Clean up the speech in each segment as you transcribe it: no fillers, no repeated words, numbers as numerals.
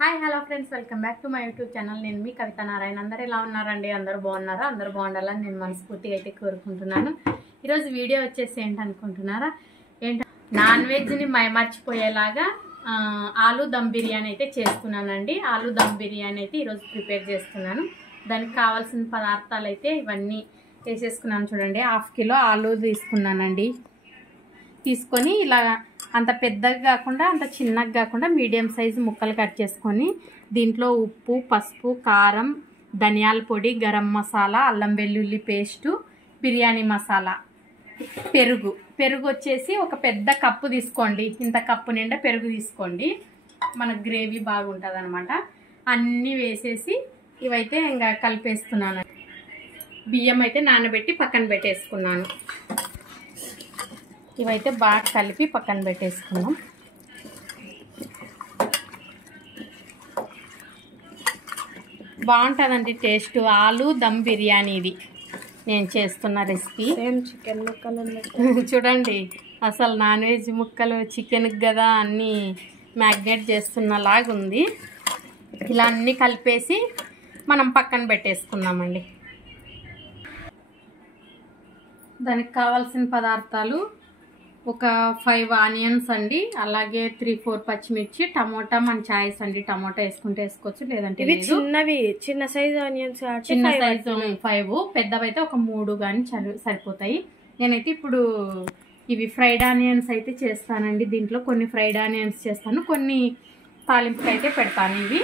Hi hello friends, welcome back to my YouTube channel. నేను మీ కవిత నారాయణ. అందరూ ఎలా ఉన్నారండి? అందరూ బాగున్నారా? అందరూ బాగుండాలని నేను మనస్ఫూర్తిగా అయితే కోరుకుంటున్నాను. ఈరోజు వీడియో వచ్చేసి ఏంటనుకుంటున్నారా? నాన్ వెజ్ని మర్చిపోయేలాగా ఆలు దమ్ బిర్యానీ అయితే చేస్తున్నానండి. ఆలు దమ్ బిర్యానీ అయితే ఈరోజు ప్రిపేర్ చేస్తున్నాను. దానికి కావాల్సిన పదార్థాలు అయితే ఇవన్నీ వేసేసుకున్నాను. చూడండి, 1/2 కిలో ఆలు తీసుకున్నానండి. తీసుకొని ఇలా అంత పెద్దగా కాకుండా అంత చిన్నగా కాకుండా మీడియం సైజు ముక్కలు కట్ చేసుకొని దీంట్లో ఉప్పు, పసుపు, కారం, ధనియాల పొడి, గరం మసాలా, అల్లం వెల్లుల్లి పేస్టు, బిర్యానీ మసాలా, పెరుగు వచ్చేసి ఒక పెద్ద కప్పు తీసుకోండి. ఇంత కప్పు నిండా పెరుగు తీసుకోండి, మనకు గ్రేవీ బాగుంటుంది అనమాట. అన్నీ వేసేసి ఇవైతే ఇంకా కలిపేస్తున్నాను. బియ్యం అయితే నానబెట్టి పక్కన పెట్టేసుకున్నాను. ఇవైతే బాగా కలిపి పక్కన పెట్టేసుకున్నాం. బాగుంటుందండి టేస్ట్. ఆలు దమ్ బిర్యానీ ఇది నేను చేస్తున్న రెసిపీ. చికెన్ ముక్కలు చూడండి, అసలు నాన్ వెజ్ ముక్కలు చికెన్కి కదా అన్నీ మ్యాగ్నేట్ చేస్తున్నలాగుంది. ఇలా అన్నీ కలిపేసి మనం పక్కన పెట్టేసుకున్నామండి. దానికి కావాల్సిన పదార్థాలు ఒక 5 ఆనియన్స్ అండి, అలాగే 3-4 పచ్చిమిర్చి, టమోటా మన చాయిస్ అండి. టమోటా వేసుకుంటే వేసుకోవచ్చు, లేదంటే చిన్న సైజు ఆనియన్స్. చిన్న సైజు 5, పెద్దవైతే ఒక 3 కానీ సరిపోతాయి. నేనైతే ఇప్పుడు ఇవి ఫ్రైడ్ ఆనియన్స్ అయితే చేస్తానండి. దీంట్లో కొన్ని ఫ్రైడ్ ఆనియన్స్ చేస్తాను, కొన్ని తాలింపుకి అయితే పెడతాను. ఇవి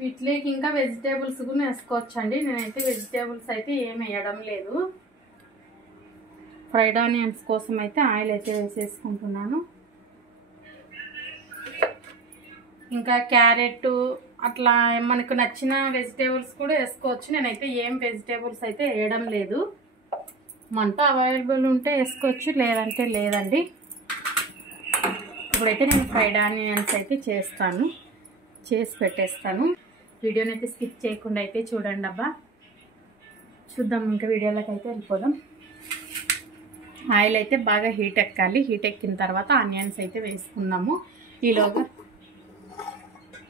వీటిలోకి ఇంకా వెజిటేబుల్స్ కూడా వేసుకోవచ్చు అండి. నేనైతే వెజిటేబుల్స్ అయితే ఏం వేయడం లేదు. ఫ్రైడ్ ఆనియన్స్ కోసం అయితే ఆయిల్ అయితే వేసేసుకుంటున్నాను. ఇంకా క్యారెట్ అట్లా మనకు నచ్చిన వెజిటేబుల్స్ కూడా వేసుకోవచ్చు. నేనైతే ఏం వెజిటేబుల్స్ అయితే వేయడం లేదు. మంట అవైలబుల్ ఉంటే వేసుకోవచ్చు, లేదంటే లేదండి. ఇప్పుడైతే నేను ఫ్రైడ్ ఆనియన్స్ అయితే చేసి పెట్టేస్తాను. వీడియోని అయితే స్కిప్ చేయకుండా అయితే చూడండి అబ్బా. చూద్దాం, ఇంకా వీడియోలోకి అయితే వెళ్ళిపోదాం. ఆయిల్ అయితే బాగా హీట్ ఎక్కాలి. హీట్ ఎక్కిన తర్వాత ఆనియన్స్ అయితే వేసుకున్నాము.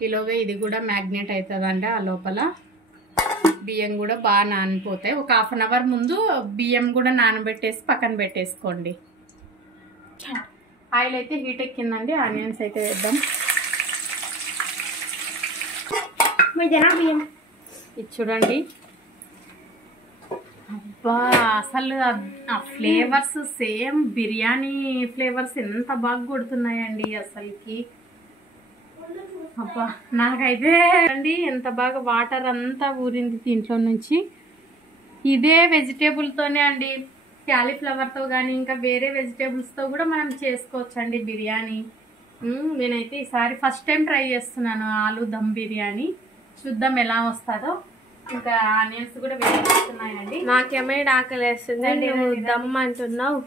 ఈలోగా ఇది కూడా మ్యాగ్నేట్ అవుతుందండి. ఆ లోపల బియ్యం కూడా బాగా నానిపోతాయి. ఒక 1/2 అవర్ ముందు బియ్యం కూడా నానబెట్టేసి పక్కన పెట్టేసుకోండి. ఆయిల్ అయితే హీట్ ఎక్కిందండి. ఆనియన్స్ అయితే వేద్దాం. బియ్యం ఇది చూడండి, అబ్బా అసలు ఆ ఫ్లేవర్స్ సేమ్ బిర్యానీ ఫ్లేవర్స్ ఎంత బాగా కొడుతున్నాయండి అసలుకి. అబ్బా నాకైతే అండి ఎంత బాగా వాటర్ అంతా ఊరింది దీంట్లో నుంచి. ఇదే వెజిటేబుల్తోనే అండి, క్యాలీఫ్లవర్తో కానీ ఇంకా వేరే వెజిటేబుల్స్తో కూడా మనం చేసుకోవచ్చు అండి బిర్యానీ. నేనైతే ఈసారి ఫస్ట్ టైం ట్రై చేస్తున్నాను ఆలు దమ్ బిర్యానీ. చూద్దాం ఎలా వస్తుందో. ఇంకా ఆనియన్స్ కూడా వేస్తున్నాయండి. నాకేమైనా ఆకలేస్తుంది, నువ్వు దమ్ అంటున్నావు.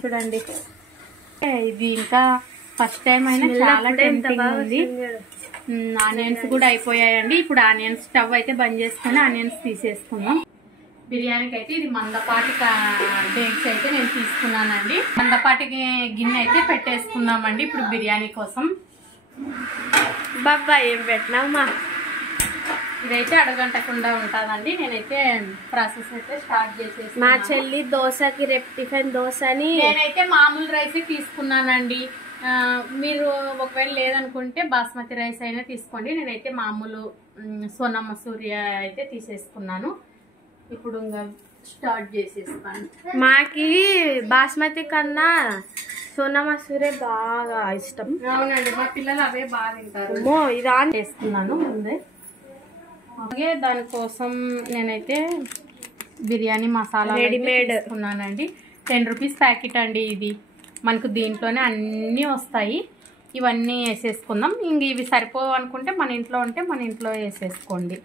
చూడండి, ఇది ఇంకా ఫస్ట్ టైం అయినా చాలా టెంప్టింగ్ ఉంది. ఆనియన్స్ కూడా అయిపోయాయండి. ఇప్పుడు ఆనియన్స్ స్టవ్ అయితే బంద్ చేసుకుని ఆనియన్స్ తీసేసుకుందాం. బిర్యానీకి అయితే ఇది మందపాటి డేట్స్ అయితే నేను తీసుకున్నానండి. మందపాటి గిన్నె అయితే పెట్టేసుకున్నామండి ఇప్పుడు బిర్యానీ కోసం. బాబా ఏం పెట్టినామా? ఇదైతే అడగంటకుండా ఉంటుందండి. నేనైతే ప్రాసెస్ అయితే స్టార్ట్ చేసేసి, మా చెల్లి దోశకి రేపు టిఫిన్ దోశ అని నేనైతే మామూలు రైస్ తీసుకున్నానండి. మీరు ఒకవేళ లేదనుకుంటే బాస్మతి రైస్ అయినా తీసుకోండి. నేనైతే మామూలు సోనా మసూరి అయితే తీసేసుకున్నాను. ఇప్పుడు ఇంకా స్టార్ట్ చేసేస్తాను. మాకి బాస్మతి కన్నా సోనా మసూరే బాగా ఇష్టం. అవునండి, మా పిల్లలు అవే బాగా తింటారు. ఇది ఆన్ చేసుకున్నాను ముందే. అలాగే దానికోసం నేనైతే బిర్యానీ మసాలా రెడీమేడ్ తీసుకున్నానండి. 10 రూపీస్ ప్యాకెట్ అండి ఇది. మనకు దీంట్లోనే అన్నీ వస్తాయి. ఇవన్నీ వేసేసుకుందాం. ఇంక ఇవి సరిపోవు అనుకుంటే మన ఇంట్లో ఉంటే మన ఇంట్లో వేసేసుకోండి.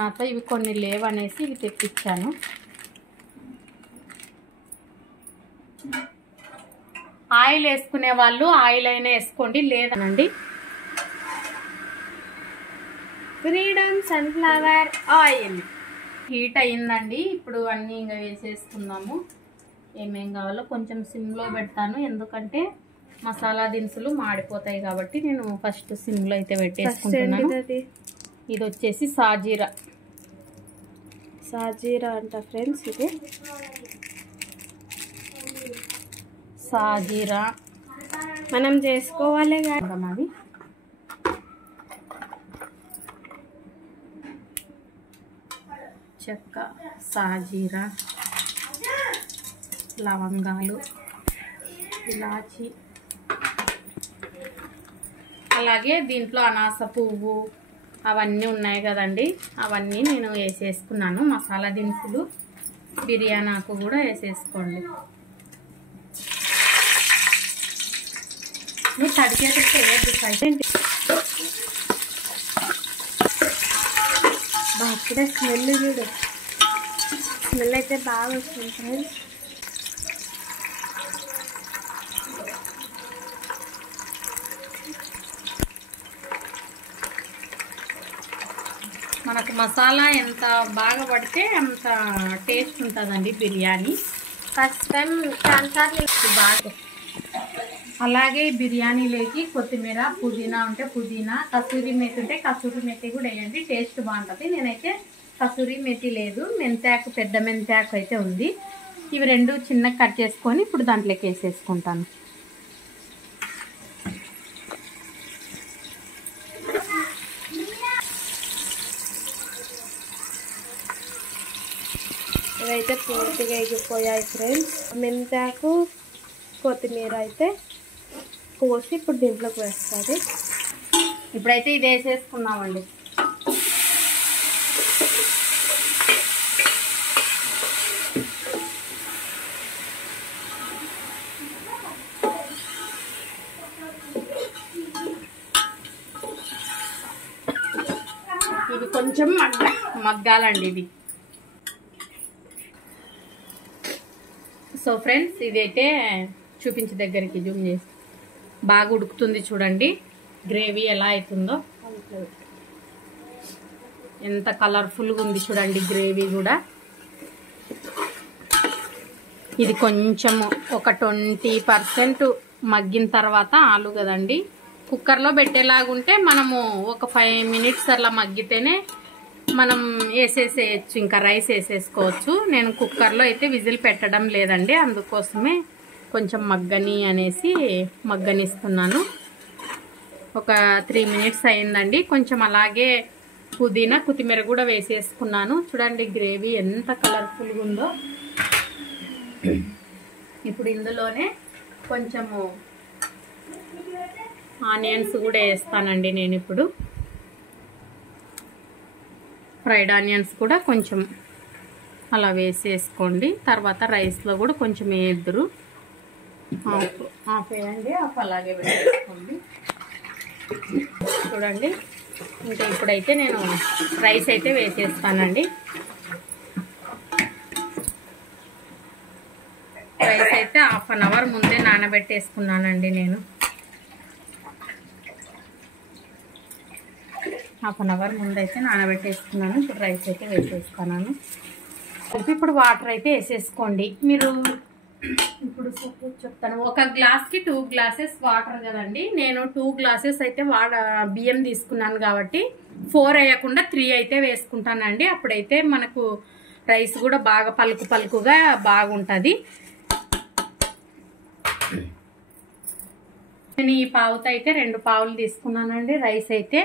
నాతో ఇవి కొన్ని లేవనేసి ఇవి తెప్పించాను. ఆయిల్ వేసుకునే వాళ్ళు ఆయిల్ అయినా వేసుకోండి, లేదనండి. ఫ్రీడమ్ సన్ఫ్లవర్ ఆయిల్ హీట్ అయ్యిందండి. ఇప్పుడు అన్నీ ఇంకా వేసేసుకుందాము. ఏమేం కావాలో కొంచెం సిమ్లో పెడతాను, ఎందుకంటే మసాలా దినుసులు మాడిపోతాయి కాబట్టి నేను ఫస్ట్ సిమ్లో అయితే పెట్టేసుకుంటున్నాను. ఇది వచ్చేసి సాజీరా అంట ఫ్రెండ్స్, ఇది సాజీరా మనం చేసుకోవాలి అది. చెక్క, సాజీరా, లవంగాలు, ఇలాచి, అలాగే దీంట్లో అనాస పువ్వు అవన్నీ ఉన్నాయి కదండి, అవన్నీ నేను వేసేసుకున్నాను. మసాలా దినుసులు, బిర్యానీ ఆకు కూడా వేసేసుకోండి. నువ్వు తడిచేటట్టు వేయద్దు ఫ్రెండ్స్. అప్పుడే స్మెల్ చూడు, స్మెల్ అయితే బాగా వస్తుంది ఫ్రెండ్స్. మనకు మసాలా ఎంత బాగా పడితే అంత టేస్ట్ ఉంటుందండి బిర్యానీ. ఫస్ట్ టైం చాలాసార్లు బాగా. అలాగే బిర్యానీలోకి కొత్తిమీర, పుదీనా ఉంటే పుదీనా, కసూరి మెతి ఉంటే కసూరి మెతి కూడా వేయండి, టేస్ట్ బాగుంటుంది. నేనైతే కసూరి మెతి లేదు, మెంతాకు, పెద్ద మెంతాకు అయితే ఉంది. ఇవి రెండు చిన్నగా కట్ చేసుకొని ఇప్పుడు దాంట్లోకి వేసేసుకుంటాను. ఇవైతే పూర్తిగా ఎగిపోయాయి ఫ్రెండ్స్. మెంతాకు, కొత్తిమీర అయితే కోసి ఇప్పుడు దీంట్లోకి వేస్తుంది. ఇప్పుడైతే ఇది వేసేసుకున్నామండి. ఇది కొంచెం మగ్గాలండి ఇది. సో ఫ్రెండ్స్, ఇదైతే చూపించి దగ్గరికి జూమ్ చేసి బాగా ఉడుకుతుంది చూడండి. గ్రేవీ ఎలా అవుతుందో, ఎంత కలర్ఫుల్గా ఉంది చూడండి గ్రేవీ కూడా. ఇది కొంచెము ఒక 20% మగ్గిన తర్వాత ఆలు కదండి, కుక్కర్లో పెట్టేలాగుంటే మనము ఒక 5 minutes అలా మగ్గితేనే మనం వేసేసేయచ్చు, ఇంకా రైస్ వేసేసుకోవచ్చు. నేను కుక్కర్లో అయితే విజిల్ పెట్టడం లేదండి, అందుకోసమే కొంచెం మగ్గనిస్తున్నాను. ఒక 3 minutes అయిందండి. కొంచెం అలాగే పుదీనా, కొత్తిమీర కూడా వేసేసుకున్నాను. చూడండి గ్రేవీ ఎంత కలర్ఫుల్గా ఉందో. ఇప్పుడు ఇందులోనే కొంచెము ఆనియన్స్ కూడా వేస్తానండి నేను. ఇప్పుడు ఫ్రైడ్ ఆనియన్స్ కూడా కొంచెం అలా వేసేసుకోండి. తర్వాత రైస్లో కూడా కొంచెం వేద్దరు, హాఫ్ వేయండి, హాఫ్ అలాగే వేసేసుకోండి. చూడండి, ఇంకా ఇప్పుడైతే నేను రైస్ అయితే వేసేస్తానండి. రైస్ అయితే 1/2 hour ముందే నానబెట్టేసుకున్నానండి నేను. 1/2 hour ముందైతే నానబెట్టేసుకున్నాను. ఇప్పుడు రైస్ అయితే వేసేసుకున్నాను. ఇప్పుడు వాటర్ అయితే వేసేసుకోండి. మీరు ఇప్పుడు చెప్తాను, ఒక గ్లాస్కి 2 glasses వాటర్ కదండి. నేను 2 glasses అయితే బియ్యం తీసుకున్నాను కాబట్టి 4 వేయకుండా 3 అయితే వేసుకుంటానండి. అప్పుడైతే మనకు రైస్ కూడా బాగా పలుకుగా బాగుంటుంది. నేను ఈ పావుతో అయితే 2 పావులు తీసుకున్నానండి రైస్ అయితే.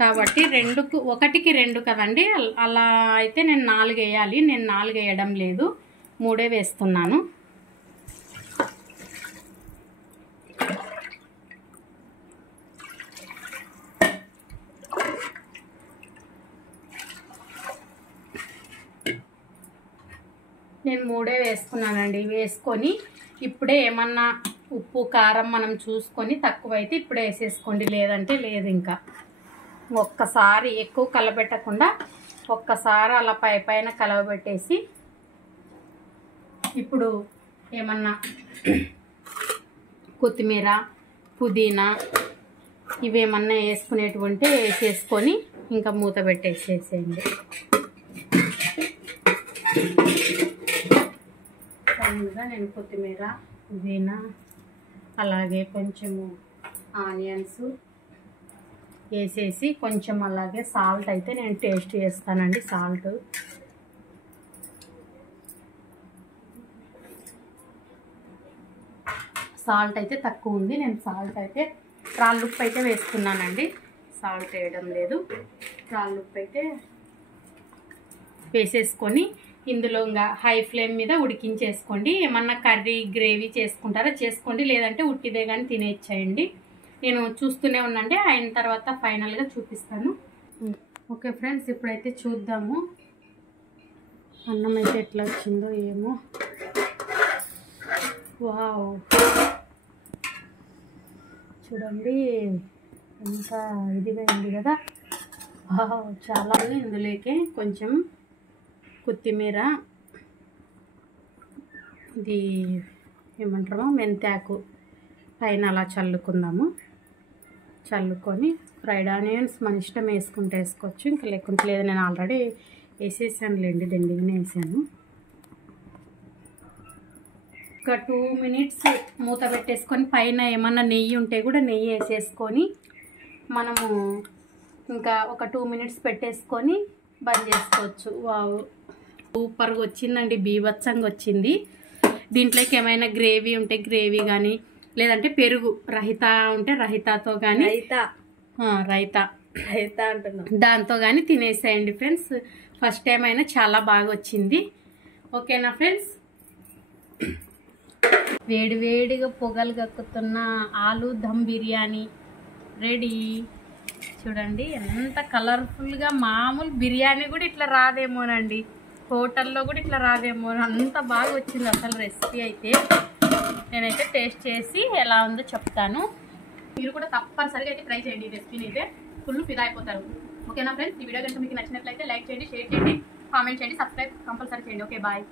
కాబట్టి 1కి 2 కదండి, అలా అయితే నేను 4 వేయాలి. నేను 4 వేయడం లేదు, 3 వేస్తున్నాను. నేను 3 వేసుకున్నానండి. వేసుకొని ఇప్పుడే ఏమన్నా ఉప్పు కారం మనం చూసుకొని తక్కువైతే ఇప్పుడే వేసేసుకోండి, లేదంటే లేదు. ఇంకా ఒక్కసారి ఎక్కువ కలబెట్టకుండా ఒక్కసారి అలా పైన కలవబెట్టేసి ఇప్పుడు ఏమన్నా కొత్తిమీర, పుదీనా ఇవేమన్నా వేసుకునేటువంటి వేసేసుకొని ఇంకా మూత పెట్టేసేసేయండి. ముందుగా నేను కొత్తిమీర, పుదీనా, అలాగే కొంచెము ఆనియన్స్ వేసేసి కొంచెం అలాగే సాల్ట్ అయితే నేను టేస్ట్ చేస్తానండి. సాల్ట్ అయితే తక్కువ ఉంది. నేను సాల్ట్ అయితే రాళ్ళుప్పు అయితే వేసుకున్నానండి. సాల్ట్ వేయడం లేదు. రాళ్ళుప్పు అయితే వేసేసుకొని ఇందులో ఇంకా హై ఫ్లేమ్ మీద ఉడికించేసుకోండి. ఏమన్నా కర్రీ గ్రేవీ చేసుకుంటారా చేసుకోండి, లేదంటే ఉట్టిదే కానీ తినేచ్చేయండి. నేను చూస్తూనే ఉన్నాండి, అయిన తర్వాత ఫైనల్గా చూపిస్తాను. ఓకే ఫ్రెండ్స్, ఇప్పుడైతే చూద్దాము అన్నం అయితే ఎట్లా వచ్చిందో ఏమో. వావ్, చూడండి ఎంత ఇదిగా ఉంది కదా. వావ్, చాలా. ఇందులోకి కొంచెం కొత్తిమీర, ఇది ఏమంటారో మెంతాకు పైన అలా చల్లుకొని ఫ్రైడ్ ఆనియన్స్ మన ఇష్టం వేసుకుంటే వేసుకోవచ్చు, ఇంకా లేకుంటే లేదు. నేను ఆల్రెడీ వేసేసానులేండి, దండిగానే వేసాను. ఒక 2 minutes మూత పెట్టేసుకొని పైన ఏమన్నా నెయ్యి ఉంటే కూడా నెయ్యి వేసేసుకొని మనము ఇంకా ఒక 2 minutes పెట్టేసుకొని బంద్ చేసుకోవచ్చు. వావ్, సూపర్గా వచ్చిందండి, బీభత్సంగా వచ్చింది. దీంట్లోకి ఏమైనా గ్రేవీ ఉంటే గ్రేవీ కానీ, లేదంటే పెరుగు రహితా ఉంటే రహితాతో కానీ, రైతా అంటున్నాం, దాంతో కానీ తినేసేయండి ఫ్రెండ్స్. ఫస్ట్ టైం అయినా చాలా బాగా వచ్చింది. ఓకేనా ఫ్రెండ్స్, వేడివేడిగా పొగలు కక్కుతున్న ఆలు దమ్ బిర్యానీ రెడీ. చూడండి ఎంత కలర్ఫుల్గా, మామూలు బిర్యానీ కూడా ఇట్లా రాదేమోనండి, హోటల్లో కూడా ఇట్లా రాదేమో, అంత బాగా వచ్చింది అసలు రెసిపీ అయితే. నేనైతే టేస్ట్ చేసి ఎలా ఉందో చెప్తాను. మీరు కూడా తప్పనిసరిగా అయితే ట్రై చేయండి. ఈ రెసిపీని అయితే ఫుల్ ఫిదా అయిపోతారు. ఓకేనా ఫ్రెండ్స్, ఈ వీడియో కనుక మీకు నచ్చినట్లయితే లైక్ చేయండి, షేర్ చేయండి, కామెంట్ చేయండి, సబ్స్క్రైబ్ కంపల్సరీ చేయండి. Okay, bye.